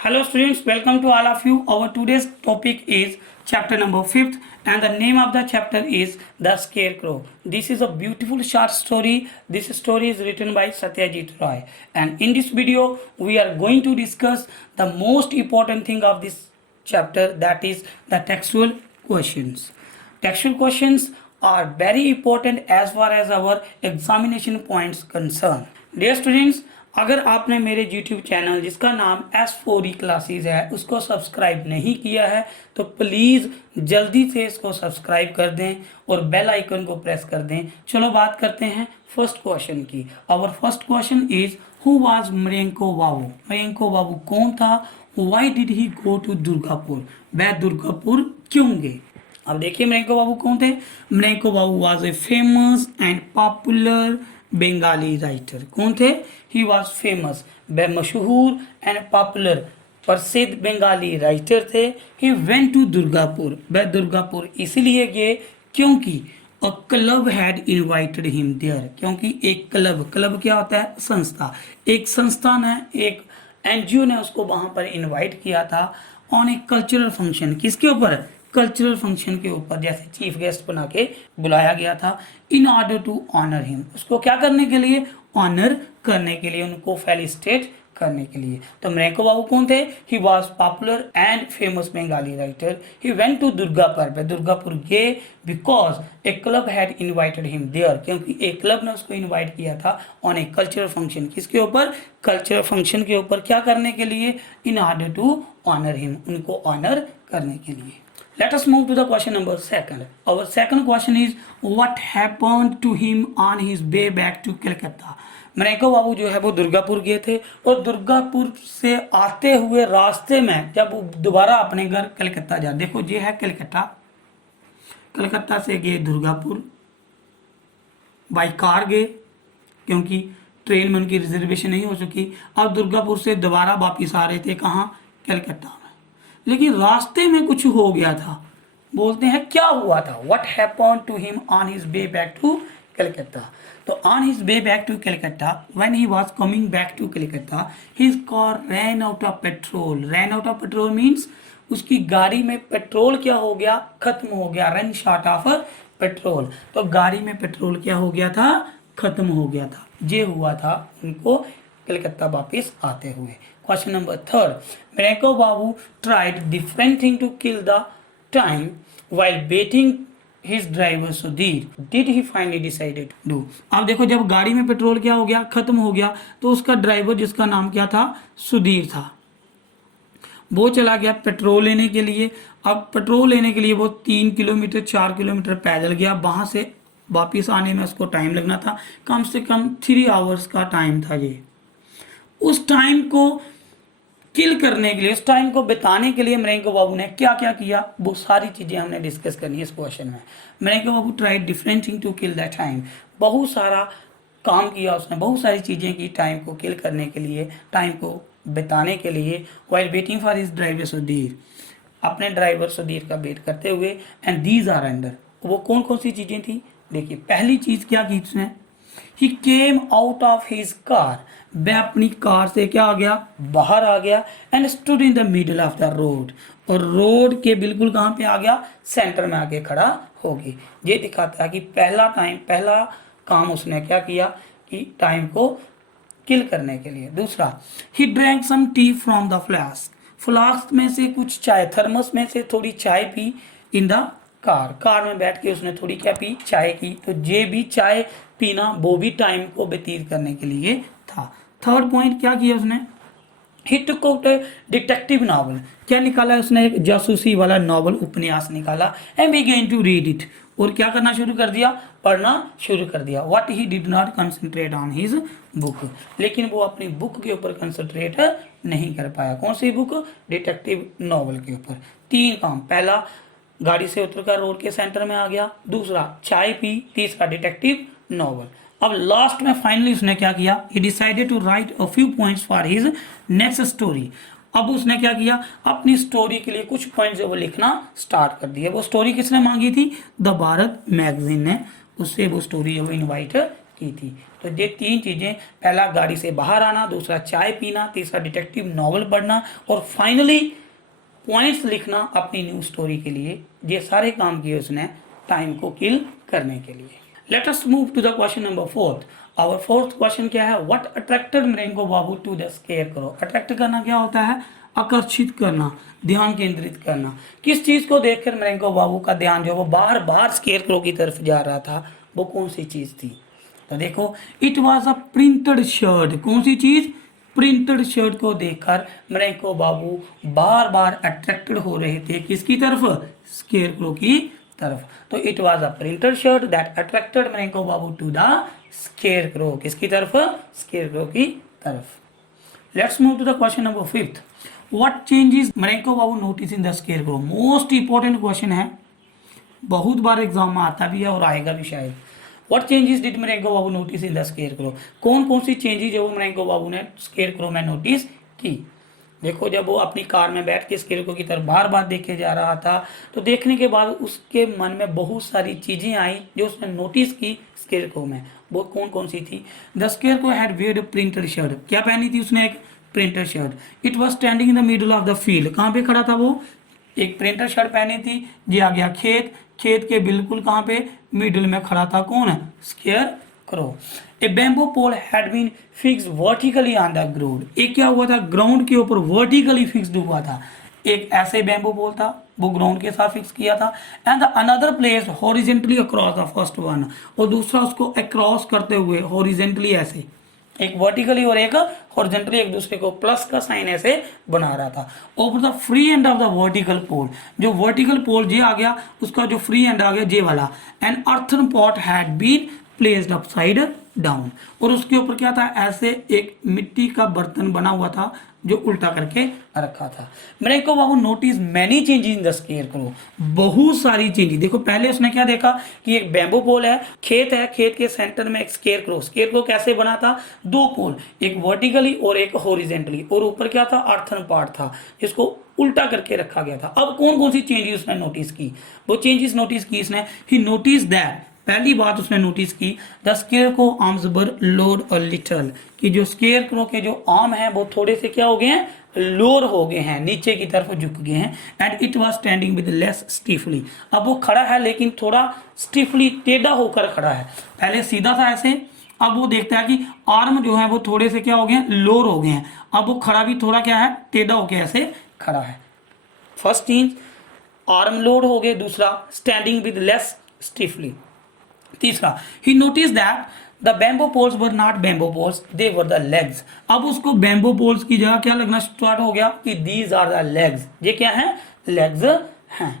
Hello students, welcome to all of you. Our today's topic is chapter number 5th and the name of the chapter is The Scarecrow. This is a beautiful short story. This story is written by Satyajit Roy, and in this video we are going to discuss the most important thing of this chapter, that is the textual questions. Textual questions are very important as far as our examination points concern. Dear students, अगर आपने मेरे YouTube channel जिसका नाम S4E classes है उसको subscribe नहीं किया है तो प्लीज़ जल्दी से इसको सब्सक्राइब कर दें और बेल आइकन को प्रेस कर दें। चलो बात करते हैं फर्स्ट क्वेश्चन की। Our first question is who was Mriganko Babu. Mriganko बाबू कौन था? Why did he go to Durgapur? वह दुर्गापुर क्यों गए? अब देखिए मरियंको बाबू कौन थे। Mriganko Babu was a famous and popular Bengali writer. कौन थे? ही वॉज फेमस, वह मशहूर एंड पॉपुलर प्रसिद्ध बंगाली राइटर थे। ही वेंट टू दुर्गापुर, वह दुर्गापुर इसलिए गए क्योंकि a club had invited him there. क्योंकि एक क्लब क्या होता है? संस्था। एक संस्थान है, एक एनजीओ ने उसको वहां पर इनवाइट किया था ऑन ए कल्चरल फंक्शन। किसके ऊपर? कल्चरल फंक्शन के ऊपर, जैसे चीफ गेस्ट बना के बुलाया गया था। In order to honour him, उसको क्या करने के लिए? ऑनर करने के लिए, उनको फेलिसिटेट करने के लिए। तो मरियंको बाबू कौन थे? He was popular and famous Bengali writer. He went to Durgapur, वह दुर्गापुर गए because a club had invited him there. क्योंकि एक क्लब ने उसको इनवाइट किया था ऑन ए कल्चरल फंक्शन। किसके ऊपर? कल्चरल फंक्शन के ऊपर। क्या करने के लिए? In order to honour him, उनको ऑनर करने के लिए। Let us move to the question number 2. Our second question is what happened to him on his way back to Calcutta? मरियंको बाबू जो है वो दुर्गापुर गए थे और दुर्गापुर से आते हुए रास्ते में जब वो दोबारा अपने घर कलकत्ता जा, देखो ये है कलकत्ता, कलकत्ता से गए दुर्गापुर, बाई कार गए क्योंकि ट्रेन में उनकी रिजर्वेशन नहीं हो सकी। अब दुर्गापुर से दोबारा वापिस आ रहे थे कहाँ? कलकत्ता। लेकिन रास्ते में कुछ हो गया था। बोलते हैं क्या हुआ था? What happened to him on his way back to Calcutta? तो on his way back to Calcutta, when he was coming back to Calcutta, his car ran out of petrol. Ran out of petrol means उसकी गाड़ी में petrol क्या हो गया? खत्म हो गया। Run short of petrol. तो गाड़ी में पेट्रोल क्या हो गया था? खत्म हो गया था। ये हुआ था उनको कलकत्ता वापिस आते हुए। Question number 3. मरियंको Babu tried different thing to kill the time while waiting his driver Sudhir. Did he finally decided to do? अब देखो जब गाड़ी में पेट्रोल क्या हो गया? खत्म हो गया। तो उसका ड्राइवर जिसका नाम क्या था? सुधीर था, वो चला गया पेट्रोल लेने के लिए। अब पेट्रोल लेने के लिए वो 3 किलोमीटर 4 किलोमीटर पैदल गया। वहां से वापिस आने में उसको टाइम लगना था, कम से कम 3 आवर्स का टाइम था। ये उस टाइम को किल करने के लिए, उस टाइम को बिताने के लिए मरियंको बाबू ने क्या क्या किया, वो सारी चीज़ें हमने डिस्कस करनी है इस क्वेश्चन में। Mriganko Babu tried different thing to kill that time. बहुत सारा काम किया उसने, बहुत सारी चीज़ें की टाइम को किल करने के लिए, टाइम को बिताने के लिए। While waiting for his driver Sudhir, अपने ड्राइवर सुधीर का वेट करते हुए। एंड दीज आर अंडर, वो कौन कौन सी चीज़ें थी? देखिए पहली चीज़ क्या की उसने? He came out of his car, वह अपनी कार से क्या आ गया? बाहर आ गया। And stood in the middle of the road, और रोड के बिल्कुल कहाँ पे आ गया? सेंटर में आके खड़ा हो गई। ये दिखाता है कि पहला काम उसने क्या किया कि टाइम को किल करने के लिए। दूसरा, he drank some tea from the flask में से कुछ चाय, थर्मस में से थोड़ी चाय पी। इन द कार में बैठ के उसने थोड़ी क्या पी? चाय की। तो ये भी चाय पीना वो भी टाइम को व्यतीत करने के लिए था। थर्ड पॉइंट क्या किया उसने? He took out detective novel, क्या निकाला उसने? एक जासूसी वाला नॉवल, उपन्यास निकाला। And began to read it, और क्या करना शुरू कर दिया? पढ़ना शुरू कर दिया। What he did not concentrate on his book, लेकिन वो अपनी बुक के ऊपर कंसंट्रेट नहीं कर पाया। कौन सी बुक? डिटेक्टिव नॉवल के ऊपर। 3 काम, पहला गाड़ी से उतरकर रोड के सेंटर में आ गया, दूसरा चाय पी, तीसरा डिटेक्टिव नॉवल। अब लास्ट में फाइनली उसने क्या किया? He decided to write a few points for his next story. अब उसने क्या किया? अपनी स्टोरी के लिए कुछ पॉइंट्स वो लिखना स्टार्ट कर दिए। वो स्टोरी किसने मांगी थी? द भारत मैगजीन ने उससे वो स्टोरी वो इनवाइट की थी। तो ये 3 चीज़ें, पहला गाड़ी से बाहर आना, दूसरा चाय पीना, तीसरा डिटेक्टिव नॉवल पढ़ना और फाइनली पॉइंट्स लिखना अपनी न्यू स्टोरी के लिए, ये सारे काम किए उसने टाइम को किल करने के लिए। Let us move to the question number 4। Our fourth question क्या है? What attracted Mriganko Babu to the scarecrow? Attract करना क्या होता है? आकर्षित करना, ध्यान केंद्रित करना। किस चीज को देखकर मरेंगो बाबू का ध्यान जो वो बार बार स्केयर क्रो की तरफ जा रहा था, वो कौन सी चीज थी? तो देखो, it was a printed shirt. कौन सी चीज? प्रिंटेड शर्ट को देखकर मरेंगो बाबू बार बार अट्रैक्टेड हो रहे थे। किसकी तरफ? स्केयर क्रो की तरफ। तो it was a printed shirt that attracted Mriganko Babu to the scarecrow. किसकी तरफ? स्केयर क्रो की तरफ। Let's move to the question number 5। What changes Mriganko Babu notice in the scarecrow? Most important question है, बहुत बार exam में आता भी है और आएगा भी शायद। What changes did Mriganko Babu notice in the scarecrow? कौन कौन सी चेंजेस जो मरेंगो बाबू ने स्केयर क्रो में नोटिस की? देखो, जब वो अपनी कार में बैठ के स्केयर क्रो की तरफ बार बार देखे जा रहा था, तो देखने के बाद उसके मन में बहुत सारी चीजें आई जो उसने नोटिस की स्केयर क्रो में। वो कौन कौन सी थी? The square crow had weird printed shirt. क्या पहनी थी उसने? एक printed shirt. It was standing in the middle of the field. कहाँ पे खड़ा था वो? एक प्रिंटेड शर्ट पहनी थी। ये आ गया खेत, खेत के बिल्कुल कहाँ पे? मिडिल में खड़ा था कौन? Scarecrow. A bamboo pole had been fixed vertically on the ground. एक क्या हुआ था? ग्राउंड के ऊपर वर्टिकली फिक्स्ड हुआ था। एक ऐसे बैम्बू पोल था, वो ग्राउंड के साथ फिक्स किया था। And another place horizontally across the first one, और दूसरा उसको अक्रॉस करते हुए हॉरिजेंटली ऐसे, एक वर्टिकली और एक हॉरिजेंटली एक दूसरे को प्लस का साइन ऐसे बना रहा था। Over the free end of the vertical pole, जो वर्टिकल पोल जे आ गया उसका जो फ्री एंड आ गया जे वाला। An earthen pot had been placed upside down, और उसके ऊपर क्या था? ऐसे एक मिट्टी का बर्तन बना हुआ था जो उल्टा करके रखा था। Mriganko Babu notice many changes in the scarecrow. बहुत सारी चेंजेस। देखो, पहले उसने क्या देखा कि एक बैम्बू पोल है, खेत है, खेत के सेंटर में एक स्केयर क्रो। स्केयर क्रो कैसे बना था? 2 पोल, एक वर्टिकली और एक हॉरिजेंटली, और ऊपर क्या था? अर्थन पार्ट था जिसको उल्टा करके रखा गया था। अब कौन कौन सी चेंजेस उसने नोटिस की? वो चेंजेस नोटिस की इसने। ही नोटिस दैट, पहली बात उसने नोटिस की, the square crow arms were load a little, कि जो स्केयर क्रो के जो आर्म हैं वो थोड़े से क्या हो गए हैं? लोअर हो गए हैं, नीचे की तरफ झुक गए हैं। And it was standing with less stiffly. अब वो खड़ा है लेकिन थोड़ा स्टिफली, टेढ़ा होकर खड़ा है। पहले सीधा था ऐसे, अब वो देखता है कि आर्म जो है वो थोड़े से क्या हो गए हैं? लोअर हो गए हैं। अब वो खड़ा भी थोड़ा क्या है? टेढ़ा होकर ऐसे खड़ा है। फर्स्ट चीज, आर्म लोड हो गए। दूसरा, स्टैंडिंग विद लेस स्टिफली। तीसरा, he notice that the bamboo poles were not bamboo poles, they were the legs. अब उसको बैम्बो पोल्स की जगह क्या लगना स्टार्ट हो गया कि दीज आर द लेग्स, ये क्या है? लेग्स हैं।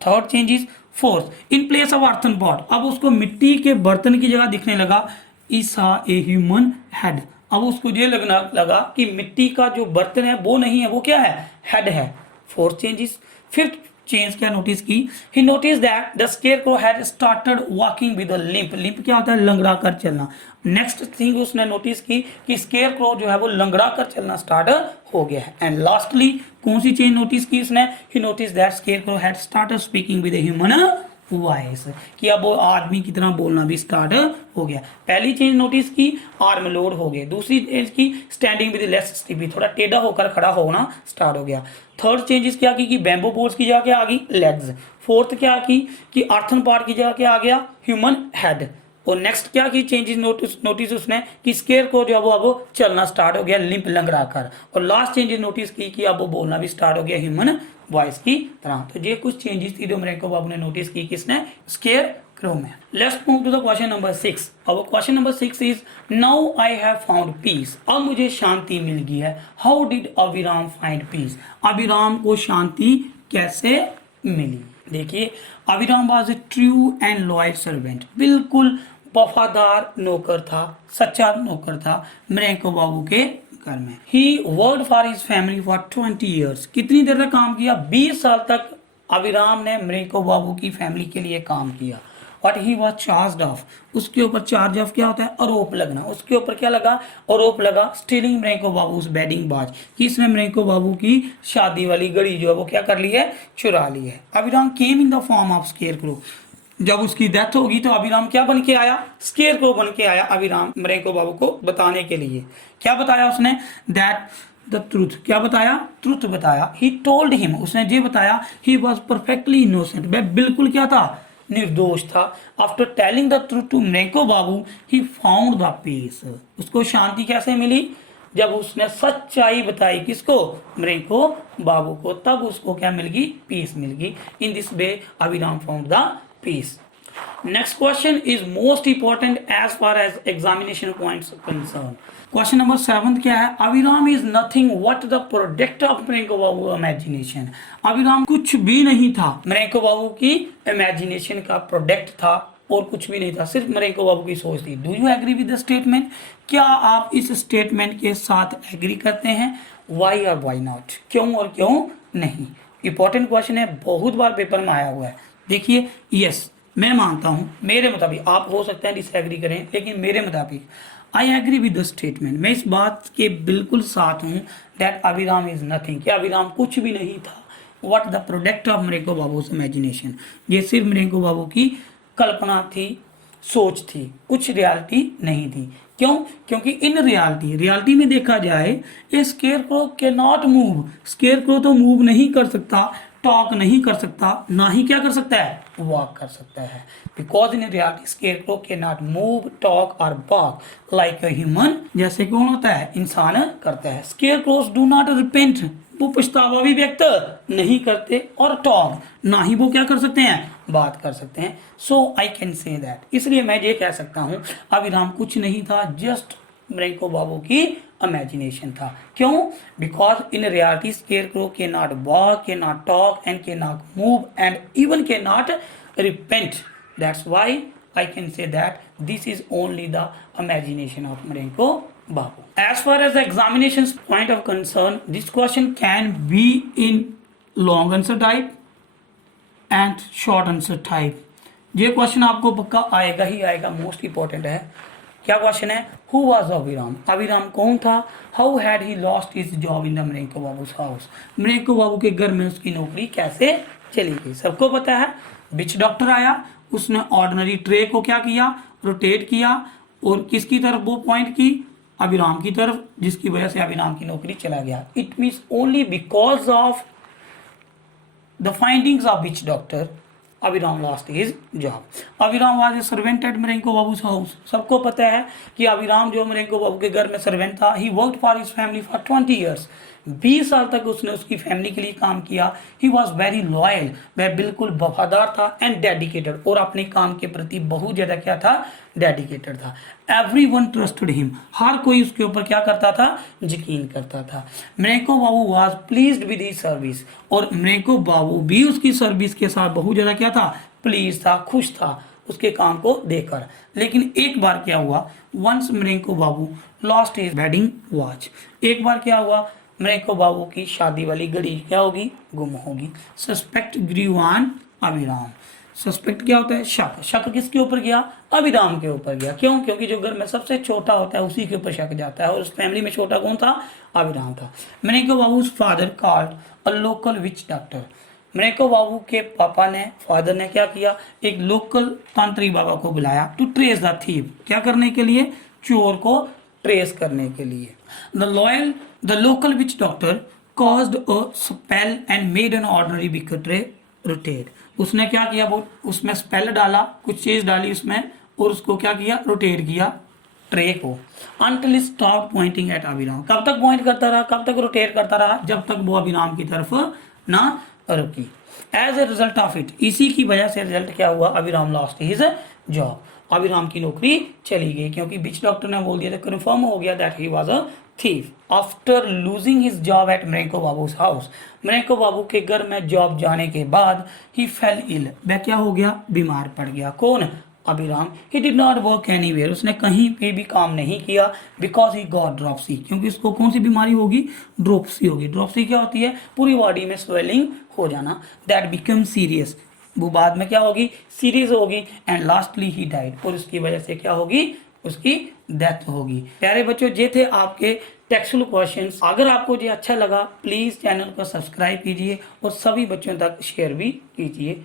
Third changes, fourth, in place of earthen pot, अब उसको मिट्टी के बर्तन की जगह दिखने लगा ई सा ए ह्यूमन हेड। अब उसको ये लगना लगा कि मिट्टी का जो बर्तन है वो नहीं है, वो क्या है? हेड है। Fourth changes. फिफ्थ चेंज क्या नोटिस की? He notice that the scarecrow had started walking with a limp. Limp क्या होता है? लंगड़ा कर चलना। नेक्स्ट थिंग उसने नोटिस की कि स्केयरक्रो जो है वो लंगड़ा कर चलना स्टार्ट हो गया है। एंड लास्टली कौन सी चेंज नोटिस की उसने? He notice that scarecrow had started speaking with a human voice, कि अब वो आदमी की तरह बोलना भी स्टार्ट हो गया। पहली चेंज नोटिस की, आर्म लोड हो गए। दूसरी चेंज की, स्टैंडिंग विद लेस स्टिफली, थोड़ा टेढ़ा होकर खड़ा होना स्टार्ट हो गया। थर्ड चेंजेस क्या की कि बैम्बो पोल्स की जगह क्या आ गई? लेग्स। फोर्थ क्या की कि अर्थन पार्ट की जगह क्या आ गया? Human head. और नेक्स्ट क्या की चेंजेस नोटिस उसने कि स्केयर को जो अब वो चलना स्टार्ट हो गया लिंप लंगड़ा कर। और लास्ट चेंजेस नोटिस की कि अब वो बोलना भी स्टार्ट हो गया ह्यूमन वॉइस की तरह। तो ये कुछ चेंजेस थी जो मरेंगो बाबू ने नोटिस की किसने? स्केयर क्रो में। Let's move to the question number 6। अब question number 6 is now I have found peace. अब मुझे शांति मिल गई है। How did Abhiram find peace? Abhiram को शांति कैसे मिली? देखिए, Abhiram was a true and loyal servant, बिल्कुल वफादार नौकर था, सच्चा नौकर था मरेंगो बाबू के घर में। He worked for his family for 20 years. कितनी देर तक काम किया? 20 साल तक अभिराम ने मरेंगो बाबू की फैमिली के लिए काम किया। But he was charge of, उसके ऊपर चार्ज ऑफ क्या होता है? आरोप लगना। उसके ऊपर क्या लगा? आरोप लगा स्टीलिंग मरेंगो बाबू बेडिंग बाज, कि इसने मरेंगो बाबू की शादी वाली घड़ी जो है वो क्या कर ली है? चुरा ली है। Abhiram came in the form of scarecrow. जब उसकी डेथ होगी तो अभिराम क्या बन के आया, स्केयर क्रो बन के आया अभिराम मरेंको बाबू को बताने के लिए। क्या बताया उसने, दैट द ट्रूथ, क्या बताया, ट्रूथ बताया। ही टोल्ड हिम, उसने ये बताया, ही वॉज परफेक्टली इनोसेंट, वह बिल्कुल क्या था, निर्दोष था। After telling the truth to Mriganko Babu he found the peace, उसको शांति कैसे मिली, जब उसने सच्चाई बताई, किसको, मरेंको बाबू को, तब उसको क्या मिल गई, पीस मिल गई। In this way Abhiram found the peace. Next question is most important as far as examination points concerned. Question number 7 क्या है, अभिराम is nothing but the product of मरेंको Babu imagination. अभिराम कुछ भी नहीं था, मरेंको बाबू की imagination का प्रोडक्ट था और कुछ भी नहीं था, सिर्फ मरेंको बाबू की सोच थी। Do you agree with the statement, क्या आप इस स्टेटमेंट के साथ एग्री करते हैं, वाई और वाई नॉट, क्यों और क्यों नहीं। इंपॉर्टेंट क्वेश्चन है, बहुत बार पेपर में आया हुआ है। देखिए, यस मैं मानता हूं, मेरे मुताबिक, आप हो सकते हैं डिसएग्री करें, लेकिन मेरे मुताबिक I agree with the statement, मैं इस बात के बिल्कुल साथ हूं दैट अभिराम इज नथिंग, कि अभिराम कुछ भी नहीं था, what the product of Mriganko Babu's imagination, ये सिर्फ मरेंको बाबू की कल्पना थी, सोच थी, कुछ रियलिटी नहीं थी। क्यों, क्योंकि इन रियलिटी में देखा जाए, a scarecrow can not move, scarecrow तो मूव नहीं कर सकता, टॉक नहीं कर सकता, ना ही क्या कर सकता है, वॉक कर सकता है। Because in reality square crow can not move, talk और वॉक लाइक अ ह्यूमन, जैसे कौन होता है, इंसान करता है। Square cross do not repent, वो पछतावा भी व्यक्त नहीं करते, और टॉक, ना ही वो क्या कर सकते हैं, बात कर सकते हैं। सो आई कैन से दैट, इसलिए मैं ये कह सकता हूं अभिराम कुछ नहीं था, जस्ट मरेंको बाबू की इमेजिनेशन था। क्यों, because in reality square crow can not walk, can not talk and can not move and even can not repent, that's why I can say that this is only the imagination of Marenko Babu. As far as the examination's point of concern, this question can be in long answer type and short answer type. ये question आपको पक्का आएगा ही आएगा, most important है। क्या question है, who was अभिराम, अभिराम कौन था, how had he lost his job in the Mriganko Babu's house, Mriganko Babu के घर में उसकी नौकरी कैसे चली गई। सबको पता है, विच डॉक्टर आया, उसने ऑर्डिनरी ट्रे को क्या किया, रोटेट किया, और किसकी तरफ वो पॉइंट की, अभिराम की तरफ, जिसकी वजह से अभिराम की नौकरी चला गया। It means only because of the findings of witch doctor Abhiram lost his job. Abhiram was a servant at Mriganko Babu's house, सबको पता है कि अभिराम जो मरेंको बाबू के घर में सर्वेंट था, he worked for his family for 20 years, 20 साल तक उसने उसकी फैमिली के लिए काम किया। ही वॉज वेरी लॉयल, वह बिल्कुल वफादार था, एंड डेडिकेटेड, और अपने काम के प्रति बहुत ज़्यादा क्या था, डेडिकेटेड था। एवरीवन ट्रस्टेड हिम, हर कोई उसके ऊपर क्या करता था, यकीन करता था। Mriganko Babu was pleased with his service, और मरेंको बाबू भी उसकी सर्विस के साथ बहुत ज़्यादा क्या था, प्लीज था, खुश था उसके काम को देखकर। लेकिन एक बार क्या हुआ, वंस मरेंको बाबू लॉस्ट हिज वेडिंग वॉच, एक बार क्या हुआ, मरेंको बाबू की शादी वाली घड़ी क्या होगी, गुम होगी। Suspect grew on Abhiram, suspect क्या होता है, शक, शक किसके ऊपर गया, अभिराम के ऊपर गया। क्यों, क्योंकि जो घर में सबसे छोटा होता है उसी के ऊपर शक जाता है, और उस फैमिली में छोटा कौन था, अभिराम था। Mriganko Babu's father called a local witch doctor, Mriganko Babu के पापा ने, फादर ने क्या किया, एक लोकल तांत्रिक बाबा को बुलाया, टू ट्रेस द थीफ, क्या करने के लिए, चोर को ट्रेस करने के लिए। The local witch doctor caused a spell and made an ordinary wicker tray rotate, उसने क्या किया, वो उसमें स्पेल डाला, कुछ चीज डाली उसमें, और उसको क्या किया, रोटेट किया ट्रे को, until it stopped pointing at अभिराम, कब तक पॉइंट करता रहा, कब तक रोटेट करता रहा, जब तक वो अभिराम की तरफ ना रुकी। As a result of it, इसी की वजह से रिजल्ट क्या हुआ, Abhiram lost his job, Abhiram की नौकरी चली गई, क्योंकि बिच डॉक्टर ने बोल दिया था, कन्फर्म हो गया that he was a thief. After losing his job at Mriganko Babu's house, Mriganko Babu के घर में जॉब जाने के बाद ही फेल इल, वह क्या हो गया, बीमार पड़ गया। कौन, Abhiram. He did not work anywhere, उसने कहीं पे भी काम नहीं किया, बिकॉज ही गॉट ड्रॉपसी, क्योंकि उसको कौन सी बीमारी होगी, ड्रॉपसी होगी। ड्रॉपसी क्या होती है, पूरी बॉडी में स्वेलिंग हो जाना, दैट बिकम सीरियस, वो बाद में क्या होगी, सीरियस होगी, एंड लास्टली ही डाइड, और उसकी वजह से क्या होगी, उसकी डेथ होगी। प्यारे बच्चों, ये थे आपके टेक्सुअल क्वेश्चंस। अगर आपको ये अच्छा लगा, प्लीज चैनल को सब्सक्राइब कीजिए और सभी बच्चों तक शेयर भी कीजिए।